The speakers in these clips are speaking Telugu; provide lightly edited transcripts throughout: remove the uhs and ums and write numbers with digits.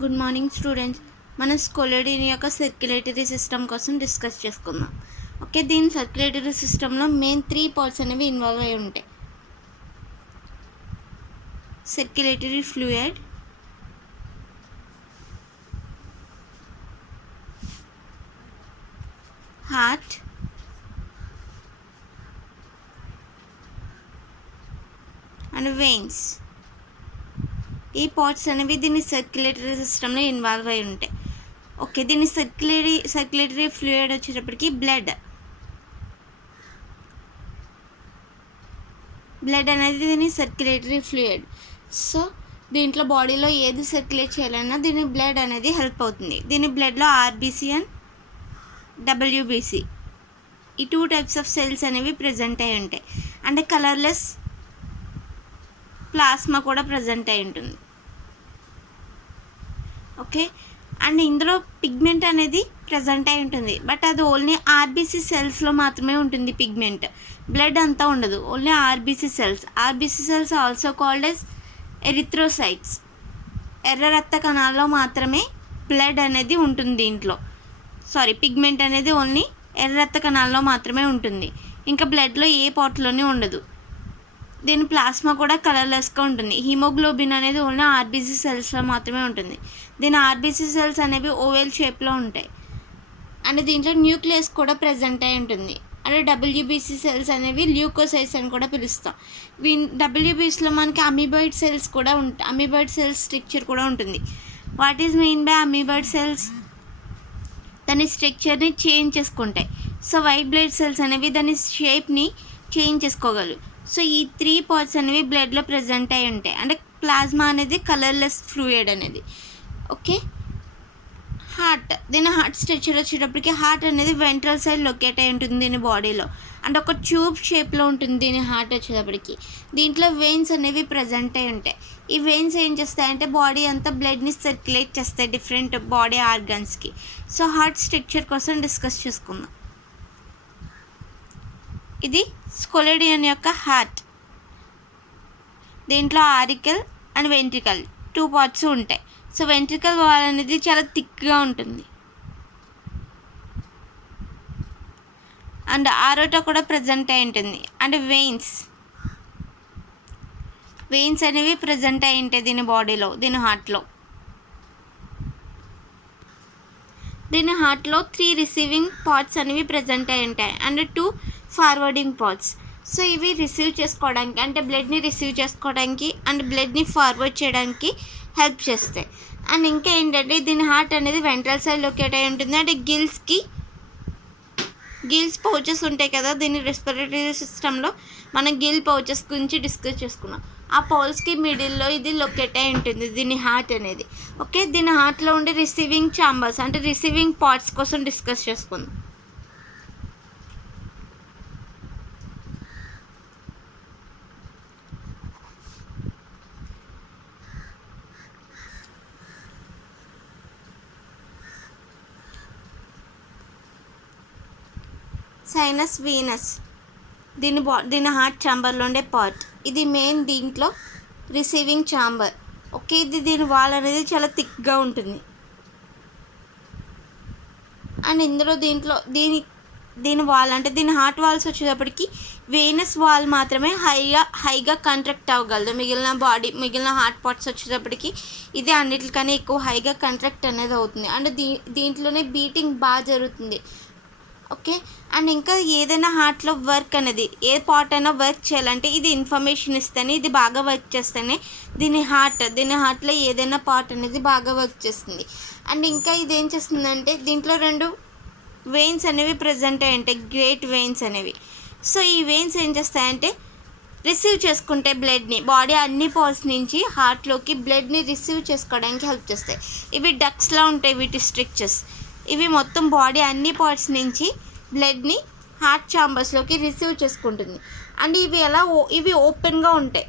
Good morning students. మన స్కోలెడిన్ యొక్క సర్క్యులేటరీ సిస్టమ్ కోసం డిస్కస్ చేసుకుందాం. ఓకే, దీని సర్క్యులేటరీ సిస్టంలో మెయిన్ 3 పార్ట్స్ అనేవి ఇన్వాల్వ్ అయి ఉంటాయి. Circulatory fluid, heart, and veins. ఈ పార్ట్స్ అనేవి దీని సర్క్యులేటరీ సిస్టంలో ఇన్వాల్వ్ అయి ఉంటాయి. ఓకే, దీని సర్క్యులేటరీ ఫ్లూయిడ్ వచ్చేటప్పటికి బ్లడ్ అనేది దీని సర్క్యులేటరీ ఫ్లూయిడ్. సో దీంట్లో బాడీలో ఏది సర్క్యులేట్ చేయాలన్నా దీని బ్లడ్ అనేది హెల్ప్ అవుతుంది. దీని బ్లడ్లో ఆర్బీసీ అండ్ డబ్ల్యూబీసీ ఈ 2 టైప్స్ ఆఫ్ సెల్స్ అనేవి ప్రజెంట్ అయి ఉంటాయి. అంటే కలర్లెస్ ప్లాస్మా కూడా ప్రజెంట్ అయి ఉంటుంది. ఓకే, అండ్ ఇందులో పిగ్మెంట్ అనేది ప్రజెంట్ అయి ఉంటుంది. బట్ అది ఓన్లీ ఆర్బీసీ సెల్స్లో మాత్రమే ఉంటుంది. పిగ్మెంట్ బ్లడ్ అంతా ఉండదు, only RBC cells also called as erythrocytes. ఎర్ర రక్త కణాల్లో మాత్రమే బ్లడ్ అనేది ఉంటుంది. దీంట్లో పిగ్మెంట్ అనేది ఓన్లీ ఎర్ర రక్త కణాల్లో మాత్రమే ఉంటుంది. ఇంకా బ్లడ్లో ఏ పార్ట్లోనే ఉండదు. దీని ప్లాస్మా కూడా కలర్లెస్గా ఉంటుంది. హిమోగ్లోబిన్ అనేది ఓన్లీ ఆర్బీసీ సెల్స్లో మాత్రమే ఉంటుంది. దీని ఆర్బీసీ సెల్స్ అనేవి ఓవెల్ షేప్లో ఉంటాయి. అండ్ దీంట్లో న్యూక్లియస్ కూడా ప్రజెంట్ అయి ఉంటుంది. అంటే డబ్ల్యూబీసీ సెల్స్ అనేవి ల్యూకోసైట్స్ అని కూడా పిలుస్తాం. డబ్ల్యూబీసీలో మనకి అమీబాయిడ్ సెల్స్ కూడా ఉంటాయి. అమీబాయిడ్ సెల్స్ స్ట్రక్చర్ కూడా ఉంటుంది. What is main by amoeboid cells? దాని స్ట్రక్చర్ని చేంజ్ చేసుకుంటాయి. సో వైట్ బ్లడ్ సెల్స్ అనేవి దాని షేప్ని చేంజ్ చేసుకోగలరు. సో ఈ 3 పార్ట్స్ అనేవి బ్లడ్లో ప్రజెంట్ అయి ఉంటాయి. అంటే ప్లాస్మా అనేది కలర్లెస్ ఫ్లూయిడ్ అనేది. ఓకే, దీని హార్ట్ స్ట్రక్చర్ వచ్చేటప్పటికి హార్ట్ అనేది వెంట్రల్ సైడ్ లొకేట్ అయి ఉంటుంది దీని బాడీలో. అంటే ఒక ట్యూబ్ షేప్లో ఉంటుంది దీని హార్ట్ వచ్చేటప్పటికి. దీంట్లో వెయిన్స్ అనేవి ప్రజెంట్ అయి ఉంటాయి. ఈ వెయిన్స్ ఏం చేస్తాయంటే బాడీ అంతా బ్లడ్ని సర్క్యులేట్ చేస్తాయి డిఫరెంట్ బాడీ ఆర్గన్స్కి. సో హార్ట్ స్ట్రక్చర్ కోసం డిస్కస్ చేసుకుందాం. ఇది స్కోలెడిన్ యొక్క హార్ట్. దీంట్లో ఆరికల్ అండ్ వెంట్రికల్ 2 పార్ట్స్ ఉంటాయి. సో వెంట్రికల్ వాల్ అనేది చాలా థిక్గా ఉంటుంది. అండ్ ఆరోటా కూడా ప్రజెంట్ అయి ఉంటుంది. అండ్ వెయిన్స్ అనేవి ప్రజెంట్ అయి ఉంటాయి దీని బాడీలో, దీని హార్ట్లో. దీని హార్ట్లో 3 రిసీవింగ్ పార్ట్స్ అనేవి ప్రజెంట్ అయి ఉంటాయి అండ్ 2 ఫార్వర్డింగ్ పార్ట్స్. సో ఇవి రిసీవ్ చేసుకోవడానికి, అంటే బ్లడ్ని రిసీవ్ చేసుకోవడానికి అండ్ బ్లడ్ని ఫార్వర్డ్ చేయడానికి హెల్ప్ చేస్తాయి. అండ్ ఇంకా ఏంటంటే దీని హార్ట్ అనేది వెంట్రల్ సైడ్ లొకేట్ అయి ఉంటుంది. అంటే గిల్స్ పౌచెస్ ఉంటాయి కదా, దీని రెస్పిరేటరీ సిస్టంలో మనం గిల్ పౌచెస్ గురించి డిస్కస్ చేసుకున్నాం. ఆ పౌల్స్కి మిడిల్లో ఇది లొకేట్ అయి ఉంటుంది దీని హార్ట్ అనేది. ఓకే, దీని హార్ట్లో ఉండే రిసీవింగ్ ఛాంబర్స్ అంటే రిసీవింగ్ పార్ట్స్ కోసం డిస్కస్ చేసుకుందాం. సైనస్ వీనస్ దీని హార్ట్ ఛాంబర్లో ఉండే పార్ట్. ఇది మెయిన్ దీంట్లో రిసీవింగ్ ఛాంబర్. ఓకే, దీని వాల్ అనేది చాలా థిక్గా ఉంటుంది. అండ్ ఇందులో దీని వాల్ అంటే దీని హార్ట్ వాల్స్ వచ్చేటప్పటికి వీనస్ వాల్ మాత్రమే హైగా కాంట్రాక్ట్ అవ్వగలదు. మిగిలిన హార్ట్ పార్ట్స్ వచ్చేటప్పటికి ఇది అన్నిటికన్నా ఎక్కువ హైగా కాంట్రాక్ట్ అనేది అవుతుంది. అండ్ దీంట్లోనే బీటింగ్ బాగా జరుగుతుంది. ఓకే, అండ్ ఇంకా ఏదైనా హార్ట్లో వర్క్ అనేది ఏ పార్ట్ అయినా వర్క్ చేయాలంటే ఇది ఇన్ఫర్మేషన్ ఇస్తేనే, ఇది బాగా వర్క్ చేస్తేనే దీని హార్ట్లో ఏదైనా పార్ట్ అనేది బాగా వర్క్ చేస్తుంది. అండ్ ఇంకా ఇది ఏం చేస్తుందంటే దీంట్లో 2 వెయిన్స్ అనేవి ప్రజెంట్ అయి ఉంటాయి, గ్రేట్ వెయిన్స్ అనేవి. సో ఈ వెయిన్స్ ఏం చేస్తాయంటే రిసీవ్ చేసుకుంటే బ్లడ్ని బాడీ అన్ని పార్ట్స్ నుంచి హార్ట్లోకి బ్లడ్ని రిసీవ్ చేసుకోవడానికి హెల్ప్ చేస్తాయి. ఇవి డక్స్లా ఉంటాయి వీటి స్ట్రక్చర్స్. ఇవి మొత్తం బాడీ అన్ని పార్ట్స్ నుంచి బ్లడ్ని హార్ట్ ఛాంబర్స్లోకి రిసీవ్ చేసుకుంటుంది. అండ్ ఇవి ఓపెన్గా ఉంటాయి.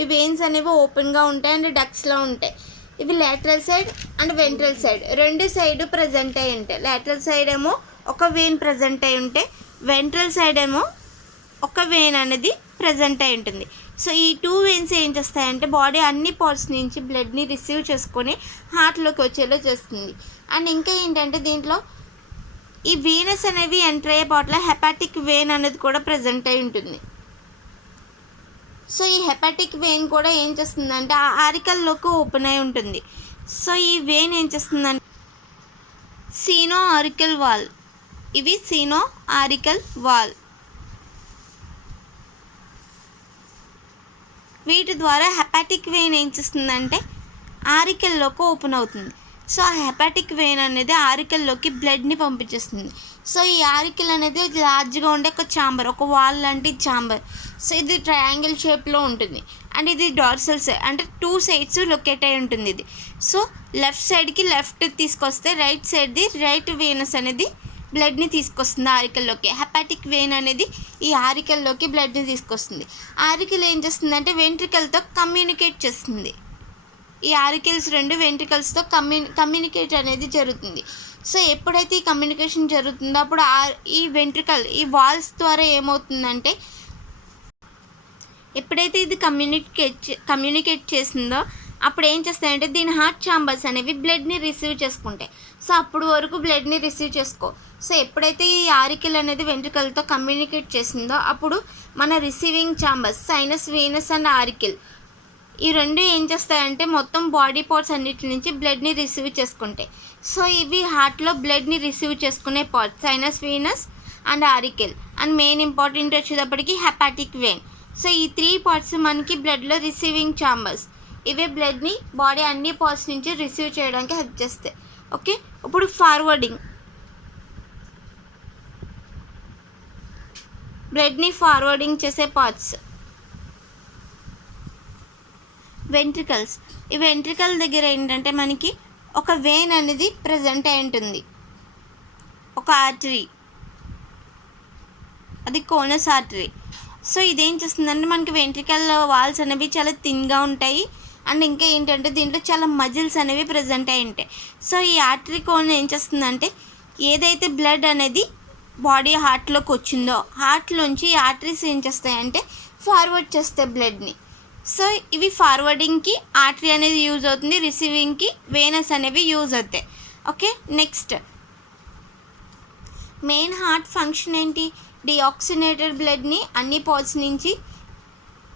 ఈ వెయిన్స్ అనేవి ఓపెన్గా ఉంటాయి అండ్ డక్స్లో ఉంటాయి. ఇవి lateral side and ventral side 2 side present అయి ఉంటాయి. లాటరల్ సైడ్ ఏమో ఒక వెయిన్ ప్రజెంట్ అయి ఉంటే వెంట్రల్ సైడ్ ఏమో ఒక వెయిన్ అనేది ప్రజెంట్ అయి ఉంటుంది. సో ఈ 2 వెయిన్స్ ఏం చేస్తాయంటే బాడీ అన్ని పార్ట్స్ నుంచి బ్లడ్ని రిసీవ్ చేసుకొని హార్ట్లోకి వచ్చేలా చేస్తుంది. అండ్ ఇంకా ఏంటంటే దీంట్లో ఈ వీనస్ అనేవి ఎంటర్ అయ్యే పార్ట్లో హెపాటిక్ వెయిన్ అనేది కూడా ప్రజెంట్ అయి ఉంటుంది. సో ఈ హెపాటిక్ వెయిన్ కూడా ఏం చేస్తుందంటే ఆ ఆరికల్లోకి ఓపెన్ అయి ఉంటుంది. సో ఈ వెయిన్ ఏం చేస్తుందంటే సీనో ఆరికల్ వాల్, ఇవి సీనో ఆరికల్ వాల్, వీటి ద్వారా హెపాటిక్ వెయిన్ ఏం చేస్తుందంటే ఆరికల్లోకి ఓపెన్ అవుతుంది. సో ఆ హెపాటిక్ వెయిన్ అనేది ఆరికల్లోకి బ్లడ్ని పంపించేస్తుంది. సో ఈ ఆరికల్ అనేది లార్జ్గా ఉండే ఒక ఛాంబర్, ఒక వాల్ లాంటి ఛాంబర్. సో ఇది ట్రయాంగిల్ షేప్లో ఉంటుంది. అండ్ ఇది డార్సల్ సైడ్ అంటే 2 సైడ్స్ లొకేట్ అయి ఉంటుంది ఇది. సో లెఫ్ట్ సైడ్కి లెఫ్ట్ తీసుకొస్తే రైట్ సైడ్ది రైట్ వెయినస్ అనేది బ్లడ్ని తీసుకొస్తుంది ఆరికల్లోకి. హెపాటిక్ వెయిన్ అనేది ఈ ఆరికల్లోకి బ్లడ్ని తీసుకొస్తుంది. ఆరికల్ ఏం చేస్తుందంటే వెంట్రికల్తో కమ్యూనికేట్ చేస్తుంది. ఈ ఆరికల్స్ 2 వెంట్రికల్స్తో కమ్యూనికేట్ అనేది జరుగుతుంది. సో ఎప్పుడైతే ఈ కమ్యూనికేషన్ జరుగుతుందో అప్పుడు ఈ వెంట్రికల్ ఈ వాల్స్ ద్వారా ఏమవుతుందంటే ఎప్పుడైతే ఇది కమ్యూనికేట్ చేసిందో అప్పుడు ఏం చేస్తాయంటే దీని హార్ట్ ఛాంబర్స్ అనేవి బ్లడ్ని రిసీవ్ చేసుకుంటాయి. సో అప్పుడు వరకు బ్లడ్ని రిసీవ్ చేసుకో. సో ఎప్పుడైతే ఈ ఆరికల్ అనేది వెంట్రికల్తో కమ్యూనికేట్ చేసిందో అప్పుడు మన receiving chambers sinus, Venus and auricle ఈ 2 ఏం చేస్తాయంటే మొత్తం బాడీ పార్ట్స్ అన్నిటి నుంచి బ్లడ్ని రిసీవ్ చేసుకుంటాయి. సో ఇవి హార్ట్లో బ్లడ్ని రిసీవ్ చేసుకునే parts sinus, Venus and auricle. And main important వచ్చేటప్పటికి హెపాటిక్ వెయిన్. సో ఈ 3 పార్ట్స్ మనకి బ్లడ్లో రిసీవింగ్ ఛాంబర్స్. ఇవే బ్లడ్ని బాడీ అన్ని పార్ట్స్ నుంచి రిసీవ్ చేయడానికి హెల్ప్ చేస్తాయి. ఓకే, ఇప్పుడు బ్లడ్ని ఫార్వర్డింగ్ చేసే పార్ట్స్ వెంట్రికల్స్. ఈ వెంట్రికల్ దగ్గర ఏంటంటే మనకి ఒక వెయిన్ అనేది ప్రజెంట్ అయి ఉంటుంది, ఒక ఆర్టరీ, అది కోనస్ ఆర్టరీ. సో ఇదేం చేస్తుందంటే మనకి వెంట్రికల్ వాల్స్ అనేవి చాలా థిన్గా ఉంటాయి. అండ్ ఇంకా ఏంటంటే దీంట్లో చాలా మజిల్స్ అనేవి ప్రజెంట్ అయి ఉంటాయి. సో ఈ ఆర్టరీ కోన్ ఏం చేస్తుందంటే ఏదైతే బ్లడ్ అనేది బాడీ హార్ట్లోకి వచ్చిందో హార్ట్లోంచి ఈ ఆర్టరీస్ ఏం చేస్తాయంటే ఫార్వర్డ్ చేస్తాయి బ్లడ్ని. సో ఇవి ఫార్వర్డింగ్కి ఆర్టరీ అనేది యూజ్ అవుతుంది, రిసీవింగ్కి వేనస్ అనేవి యూజ్ అవుతాయి. Okay, next main heart function ఏంటి? డిఆక్సినేటెడ్ బ్లడ్ని అన్ని పార్ట్స్ నుంచి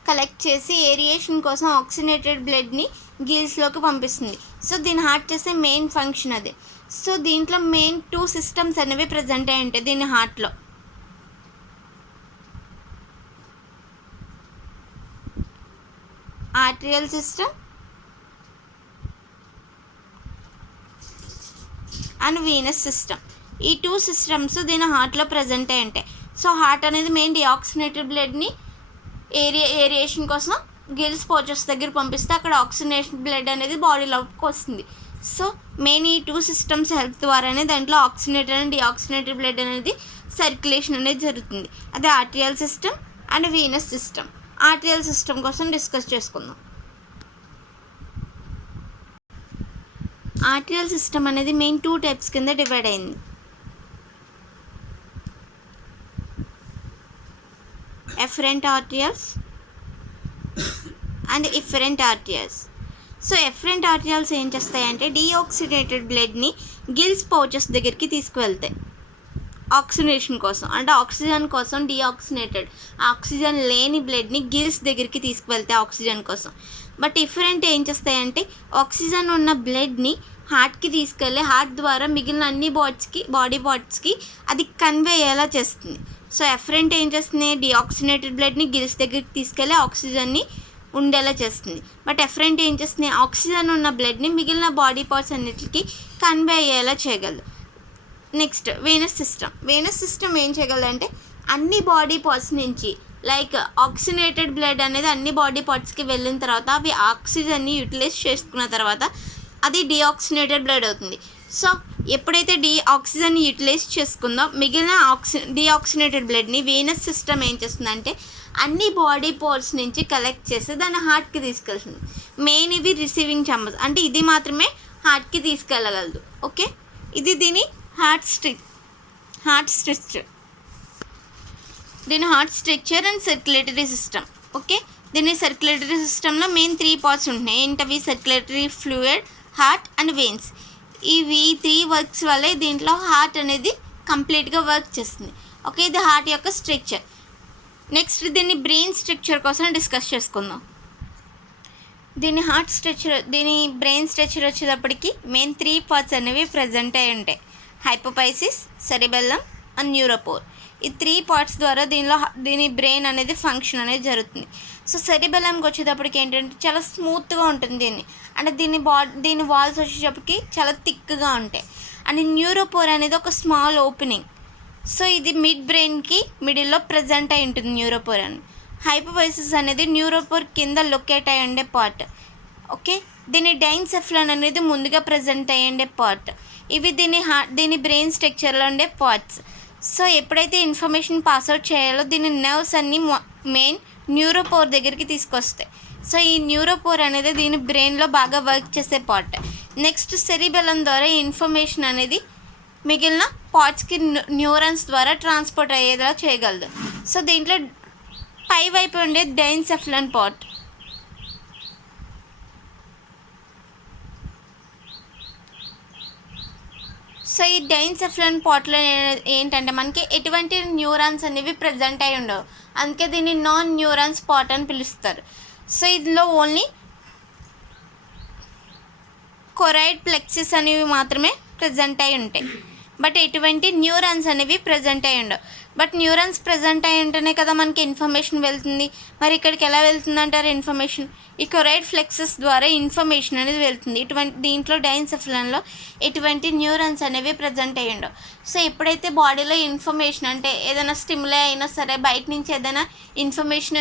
కలెక్ట్ చేసి ఏరియేషన్ కోసం ఆక్సినేటెడ్ బ్లడ్ని గిల్స్లోకి పంపిస్తుంది. సో దీని హార్ట్ చేసే మెయిన్ ఫంక్షన్ అదే. సో దీంట్లో మెయిన్ 2 సిస్టమ్స్ అనేవి ప్రజెంట్ అయి ఉంటాయి దీని హార్ట్లో. Arterial system and venous system. ఈ 2 సిస్టమ్స్ దీని హార్ట్లో ప్రజెంట్ అయి ఉంటాయి. సో హార్ట్ అనేది మెయిన్ డిఆక్సినేటెడ్ బ్లడ్ని ఏరియేషన్ కోసం గిల్స్ పోచెస్ దగ్గర పంపిస్తే అక్కడ ఆక్సినేషన్ బ్లడ్ అనేది బాడీలోకి వస్తుంది. సో మెయిన్ ఈ 2 సిస్టమ్స్ హెల్ప్ ద్వారానే దాంట్లో ఆక్సినేటెడ్ అండ్ డిఆక్సినేటెడ్ బ్లడ్ అనేది సర్క్యులేషన్ అనేది జరుగుతుంది. అదే arterial system and venous system. Arterial system కోసం డిస్కస్ చేసుకుందాం. ఆర్టరియల్ సిస్టమ్ అనేది మెయిన్ 2 టైప్స్ కింద డివైడ్ అయింది. Efferent arterials and afferent arterials. So efferent arterials ఏం చేస్తాయంటే డీఆక్సినేటెడ్ బ్లడ్ని గిల్స్ పౌచెస్ దగ్గరికి తీసుకువెళ్తాయి ఆక్సినేషన్ కోసం, అంటే ఆక్సిజన్ కోసం. డీఆక్సినేటెడ్ ఆక్సిజన్ లేని బ్లడ్ని గిల్స్ దగ్గరికి తీసుకువెళ్తాయి ఆక్సిజన్ కోసం. బట్ ఇఫరెంట్ ఏం చేస్తాయంటే ఆక్సిజన్ ఉన్న బ్లడ్ని హార్ట్కి తీసుకెళ్ళి హార్ట్ ద్వారా మిగిలిన అన్ని బాడీ పార్ట్స్కి అది కన్వే అయ్యేలా చేస్తుంది. సో ఎఫరెంట్ ఏం చేస్తుంది? డీఆక్సినేటెడ్ బ్లడ్ని గిల్స్ దగ్గరికి తీసుకెళ్ళి ఆక్సిజన్ని ఉండేలా చేస్తుంది. బట్ ఎఫరెంట్ ఏం చేస్తుంది? ఆక్సిజన్ ఉన్న బ్లడ్ని మిగిలిన బాడీ పార్ట్స్ అన్నిటికీ కన్వే అయ్యేలా చేయగలదు. Next Venus system. Venus system ఏం చేయగలదంటే అన్ని బాడీ పార్ట్స్ నుంచి లైక్ ఆక్సినేటెడ్ బ్లడ్ అనేది అన్ని బాడీ పార్ట్స్కి వెళ్ళిన తర్వాత అవి ఆక్సిజన్ని యూటిలైజ్ చేసుకున్న తర్వాత అది డీఆక్సినేటెడ్ బ్లడ్ అవుతుంది. సో ఎప్పుడైతే ఆక్సిజన్ యూటిలైజ్ చేసుకుందో మిగిలిన డీఆక్సినేటెడ్ బ్లడ్ని వీనస్ సిస్టమ్ ఏం చేస్తుందంటే అన్ని బాడీ పార్ట్స్ నుంచి కలెక్ట్ చేసి దాన్ని హార్ట్కి తీసుకెళ్తుంది. మెయిన్ ఇవి రిసీవింగ్ ఛాంబర్స్, అంటే ఇది మాత్రమే హార్ట్కి తీసుకెళ్ళగలదు. ఓకే, ఇది దీని హార్ట్ స్ట్రక్చర్, దీని heart structure and circulatory system. Okay, దీని సర్క్యులేటరీ సిస్టంలో మెయిన్ 3 పార్ట్స్ ఉంటున్నాయి. ఏంటవి? Circulatory fluid, heart and veins. ఇవి 3 వర్క్స్ వల్లే దీంట్లో హార్ట్ అనేది కంప్లీట్గా వర్క్ చేస్తుంది. ఓకే, ఇది హార్ట్ యొక్క స్ట్రక్చర్. నెక్స్ట్ దీన్ని బ్రెయిన్ స్ట్రక్చర్ కోసం డిస్కస్ చేసుకుందాం. దీని హార్ట్ స్ట్రక్చర్, దీని బ్రెయిన్ స్ట్రక్చర్ వచ్చేటప్పటికి మెయిన్ 3 పార్ట్స్ అనేవి ప్రజెంట్ అయి ఉంటాయి. Hypophysis, cerebellum and neuropore. ఈ 3 పార్ట్స్ ద్వారా దీని బ్రెయిన్ అనేది ఫంక్షన్ అనేది జరుగుతుంది. సో సెరిబెల్లంకి వచ్చేటప్పటికి ఏంటంటే చాలా స్మూత్గా ఉంటుంది దీన్ని, అంటే దీని వాల్స్ వచ్చేటప్పటికి చాలా థిక్గా ఉంటాయి. అండ్ న్యూరోపోర్ అనేది ఒక స్మాల్ ఓపెనింగ్. సో ఇది మిడ్ బ్రెయిన్కి మిడిల్లో ప్రజెంట్ అయి ఉంటుంది న్యూరోపోర్ అని. హైపోఫైసిస్ అనేది న్యూరోపోర్ కింద లొకేట్ అయి ఉండే పార్ట్. ఓకే, దీని డైన్సెఫ్లాన్ అనేది ముందుగా ప్రజెంట్ అయ్యి ఉండే పార్ట్. ఇవి దీని బ్రెయిన్ స్ట్రక్చర్లో ఉండే పార్ట్స్. సో ఎప్పుడైతే ఇన్ఫర్మేషన్ పాస్అవుట్ చేయాలో దీని నర్వ్స్ అన్నీ మెయిన్ న్యూరోపోర్ దగ్గరికి తీసుకొస్తాయి. సో ఈ న్యూరోపోర్ అనేది దీని బ్రెయిన్లో బాగా వర్క్ చేసే పార్ట్. నెక్స్ట్ సెరిబెల్లం ద్వారా ఈ ఇన్ఫర్మేషన్ అనేది మిగిలిన పార్ట్స్కి న్యూరాన్స్ ద్వారా ట్రాన్స్పోర్ట్ అయ్యేలా చేయగలదు. సో దీంట్లో పై వైపు ఉండే డైన్సెఫ్లాన్ పార్ట్. సో ఈ డైన్సెఫ్లాన్ పార్ట్లో ఏంటంటే మనకి ఎటువంటి న్యూరాన్స్ అనేవి ప్రజెంట్ అయి ఉండవు, అందుకే దీన్ని నాన్ న్యూరాన్స్ పార్ట్ అని పిలుస్తారు. సో ఇందులో ఓన్లీ కొరాయిడ్ ప్లెక్సిస్ అనేవి మాత్రమే ప్రజెంట్ అయి ఉంటాయి, బట్ ఎటువంటి న్యూరాన్స్ అనేవి ప్రజెంట్ అయి ఉండవు. బట్ న్యూరాన్స్ ప్రజెంట్ అయి ఉంటేనే కదా మనకి ఇన్ఫర్మేషన్ వెళ్తుంది. మరి ఇక్కడికి ఎలా వెళ్తుంది అంటారు ఇన్ఫర్మేషన్? ఈ కొరాయిడ్ ఫ్లెక్సెస్ ద్వారా ఇన్ఫర్మేషన్ అనేది వెళ్తుంది. దీంట్లో డైన్సెఫ్లాన్లో ఎటువంటి న్యూరాన్స్ అనేవి ప్రజెంట్ అయ్యి ఉండవు. సో ఎప్పుడైతే బాడీలో ఇన్ఫర్మేషన్, అంటే ఏదైనా స్టిమ్యులై అయినా సరే, బయట నుంచి ఏదైనా ఇన్ఫర్మేషన్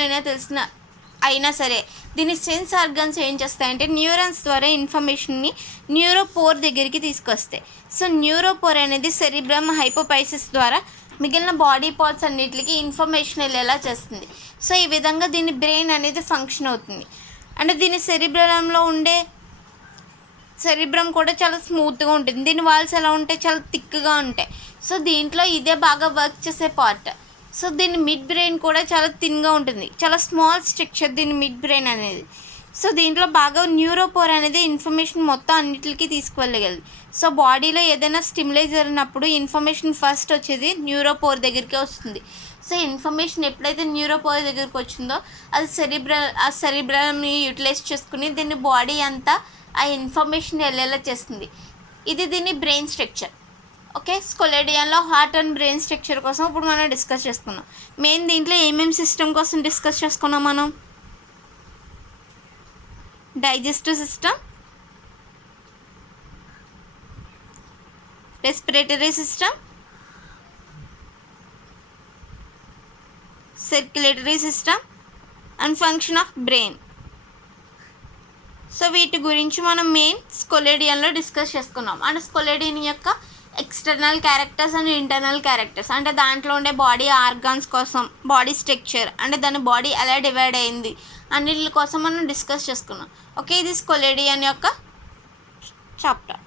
అయినా సరే దీని సెన్స్ ఆర్గన్స్ ఏం చేస్తాయంటే న్యూరాన్స్ ద్వారా ఇన్ఫర్మేషన్ని న్యూరోపోర్ దగ్గరికి తీసుకొస్తాయి. సో న్యూరోపోర్ అనేది సెరిబ్రమ్, హైపోఫైసిస్ ద్వారా మిగిలిన బాడీ పార్ట్స్ అన్నిటికి ఇన్ఫర్మేషన్ వెళ్ళేలా చేస్తుంది. సో ఈ విధంగా దీని బ్రెయిన్ అనేది ఫంక్షన్ అవుతుంది. అంటే దీని సెరిబ్రమ్లో ఉండే సెరిబ్రమ్ కూడా చాలా స్మూత్గా ఉంటుంది. దీని వాల్స్ ఎలా ఉంటాయి? చాలా థిక్గా ఉంటాయి. సో దీంట్లో ఇదే బాగా వర్క్ చేసే పార్ట్. సో దీని మిడ్ బ్రెయిన్ కూడా చాలా థిన్గా ఉంటుంది, చాలా స్మాల్ స్ట్రక్చర్ దీని మిడ్ బ్రెయిన్ అనేది. సో దీంట్లో బాగా న్యూరోపోర్ అనేది ఇన్ఫర్మేషన్ మొత్తం అన్నిటికీ తీసుకువెళ్ళగలదు. సో బాడీలో ఏదైనా స్టిమ్యులై జరిగినప్పుడు ఇన్ఫర్మేషన్ ఫస్ట్ వచ్చేది న్యూరోపోర్ దగ్గరికి వస్తుంది. సో ఇన్ఫర్మేషన్ ఎప్పుడైతే న్యూరోపోర్ దగ్గరికి వచ్చిందో అది సెరిబ్రమ్ని యూటిలైజ్ చేసుకుని దీన్ని బాడీ అంతా ఆ ఇన్ఫర్మేషన్ వెళ్ళేలా చేస్తుంది. ఇది దీని బ్రెయిన్ స్ట్రక్చర్. ఓకే, స్కొలేడియన్లో హార్ట్ అండ్ బ్రెయిన్ స్ట్రక్చర్ కోసం ఇప్పుడు మనం డిస్కస్ చేసుకున్నాం. మెయిన్ దీంట్లో ఏమేమి సిస్టమ్ కోసం డిస్కస్ చేసుకున్నాం మనం? Digestive system, respiratory system, circulatory system and function of brain. So వీటి గురించి మనం మెయిన్ స్కొలేడియన్లో డిస్కస్ చేసుకున్నాం. అండ్ స్కొలేడియన్ యొక్క external characters and internal characters, అంటే దాంట్లో ఉండే బాడీ ఆర్గాన్స్ కోసం, బాడీ స్ట్రక్చర్, అంటే దాని బాడీ ఎలా డివైడ్ అయింది అన్నిటి కోసం మనం డిస్కస్ చేసుకున్నాం. ఓకే, ఇది స్కొలేడియన్ యొక్క చాప్టర్.